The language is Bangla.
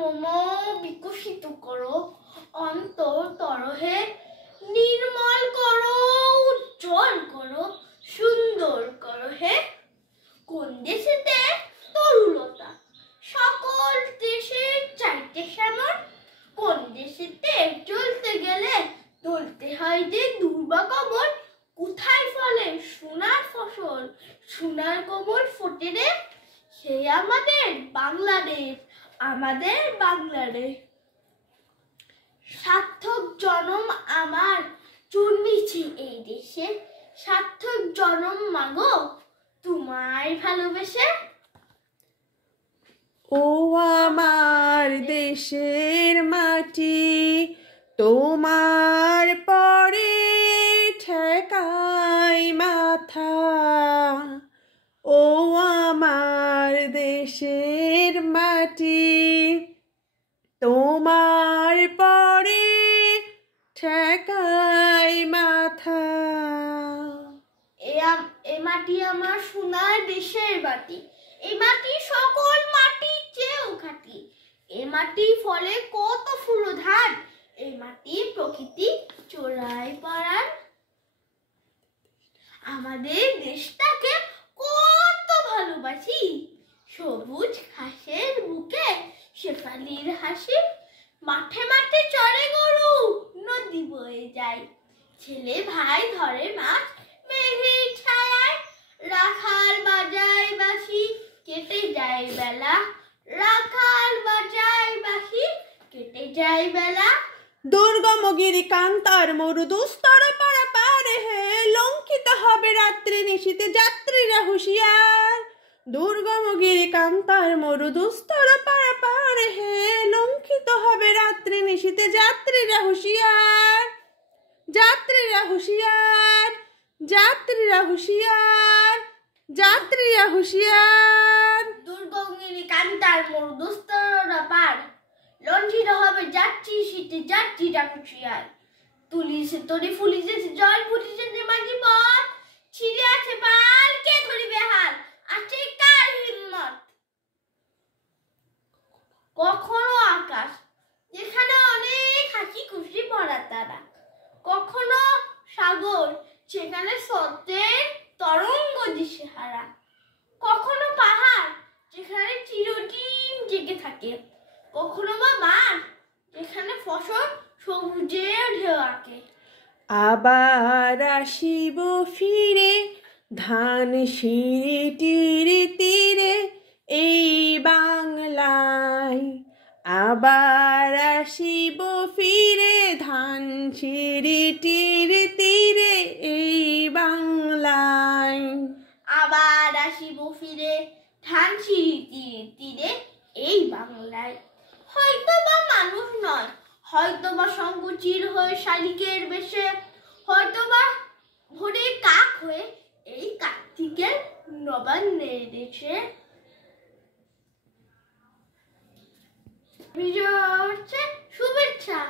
মম বিকশিত করো, অন্তর তরহে নির্মল করো, উজ্জ্বল করো, সুন্দর করো হে। কোন দেশেতে তরুলতা সকল দেশের চাইতে শ্যামল, কোন দেশেতে চলতে গেলে তুলতে হয় যে দুর্বা কমল। কোথায় ফলে সোনার ফসল, সোনার কমল ফোটে রে, সেই আমাদের বাংলাদেশ, আমাদের বাংলাদেশ। সার্থক জনম আমার জন্মেছি এই দেশে, সার্থক জনম মাগো তোমায় ভালোবেসে। ও আমার দেশের মাটি, তোমার পরে ঠেকাই মাথা। ও আমার দেশের মাটি, তোমার পরে ঠেকাই মাথা। এ মাটি আমার সোনার দেশের মাটি, এই মাটি সকল মাটির চেয়েও খাঁটি। এ মাটি ফলে কত ফুল ধান, এই মাটি প্রকৃতি চোরাই পরাণ। আমাদের দেশটাকে কত ভালোবাসি, সবুজ ঘাসের বুকে শেফালির হাসি। মাঠে মাঠে চড়ে গরু, নদী বয়ে যায়, ছেলে ভাই ধরে মাছ মেঘের ছায়ায়। রাখাল বাজায় বাঁশি, কেটে যায় বেলা, রাখাল বাজায় বাঁশি, কেটে যায় বেলা। দুর্গম গিরি কান্তার মরু দুস্তর পারাপার হে, লঙ্কিত হবে রাত্রি নিশীতে যাত্রীরা হুঁশিয়ার। দুর্গম গিরি কান্তার মরু দুস্তর পারাপার হে, লঙ্কিত হবে রাত্রি নিশীতে যাত্রীরা হুঁশিয়ার। যাত্রীরা হুঁশিয়ার, যাত্রীরা হুঁশিয়ার, যাত্রীরা হুঁশিয়ার। দুর্গঙ্গিনী কান্তার মরু দুস্তরা পার, লঞ্চিত হবে যাত্রী শীতে যাত্রীরা হুঁশিয়ার। তুলিছে তরি ফুলিছে জল ফুটিছে মাঝি পথ, ছিঁড়ে আছে পাল কে ধরিবে হাল, আছে কার হিম্মত। কখনো আকাশ যেখানে অনেক হাসি খুশি ভরা তারা, কখনো সাগর সেখানে স্রোতের তরঙ্গ দিশেহারা, কখনো পাহাড় যেখানে চিরদিন জেগে থাকে, কখনো বা মাঠ যেখানে ফসল সবুজে ঢেউ আঁকে। আবার আসিব ফিরে ধান সিঁড়িটির তীরে এই বাংলায়। আবার আসিব ফিরে ধান সিঁড়িটির তীরে এই বাংলায়। আবার আসিব ফিরে ধান সিঁড়িটির তীরে এই বাংলায়। হয়তো বা মানুষ নয়, হয়তো বা সংকুচির হয়ে শালিকের বেশে, হয়তো বা ভোরে কাক হয়ে এই কার্তিকের নবান্নের দেশে। বিজয় হচ্ছে শুভেচ্ছা।